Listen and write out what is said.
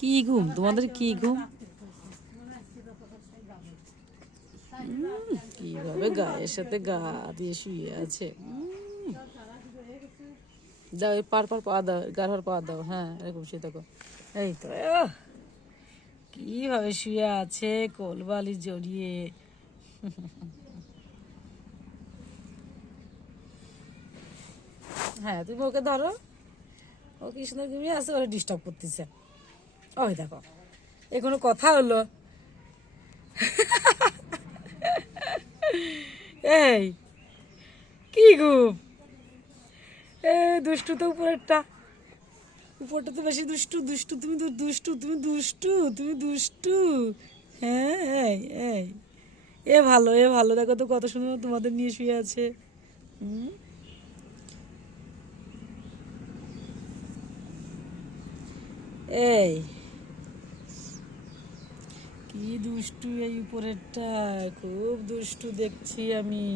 কি ঘুম তোমাদের, কি ঘুম? কিভাবে গায়ের সাথে গা দিয়ে শুয়ে আছে। দাও এই পার পা দাও, গাড়ার পা দাও। হ্যাঁ এরকম শুয়ে থাকো। এই তো কিভাবে শুয়ে আছে কোলবালি জড়িয়ে। হ্যাঁ তুমি ওকে ধরো, ও কি সুন্দর ঘুমিয়ে আছে, ওরা ডিস্টার্ব করতেছে। ওই দেখো, এ কোনো কথা হলো? এই কি ঘুম? এ দুষ্টু তো উপরেরটা, উপরটা তো বেশি দুষ্টু। দুষ্টু তুমি তো দুষ্টু, তুমি দুষ্টু, তুমি দুষ্টু। হ্যাঁ এই এই এ ভালো, এ ভালো, দেখো তো কত সুন্দর তোমাদের নিয়ে শুয়ে আছে। হুম, এই কি দুষ্টু এই উপরেরটা, খুব দুষ্টু দেখছি আমি।